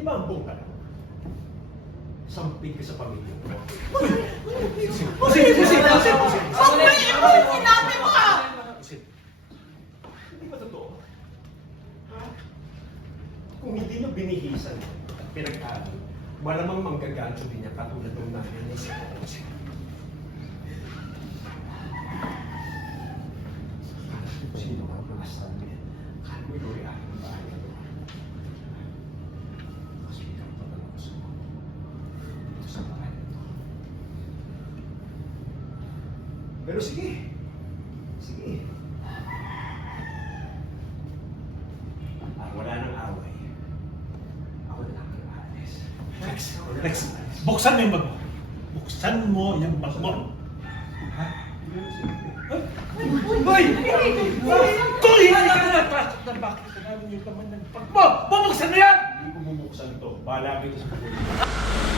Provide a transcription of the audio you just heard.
Di ba ambong ka lang? Sampig ka sa pamilya mo. Pusin! Pagpaliin mo yung sinabi mo ah! Hindi ba totoo? Ha? Kung hindi nyo binihisan at pinag-aral, malamang manggagancho din niya katulad ng nanay niya si Jose. Sino ka ang asal niya? Kaya mo ikaw ay aking bahay na ito. Kasi ikaw pa lang gusto mo. Dito sa bahay na ito. Pero sige. Sige. Wala nang away. Ako na lang ang aalis. Lex, buksan mo yung bag mo. Buksan mo yung bag mo. Ha? Hoy! Hoy! Pasok na bakit ka namin yung laman ng bag mo? Bubuksan mo yan! Hindi ko bubuksan ito. Bahala kita sa pagkakas.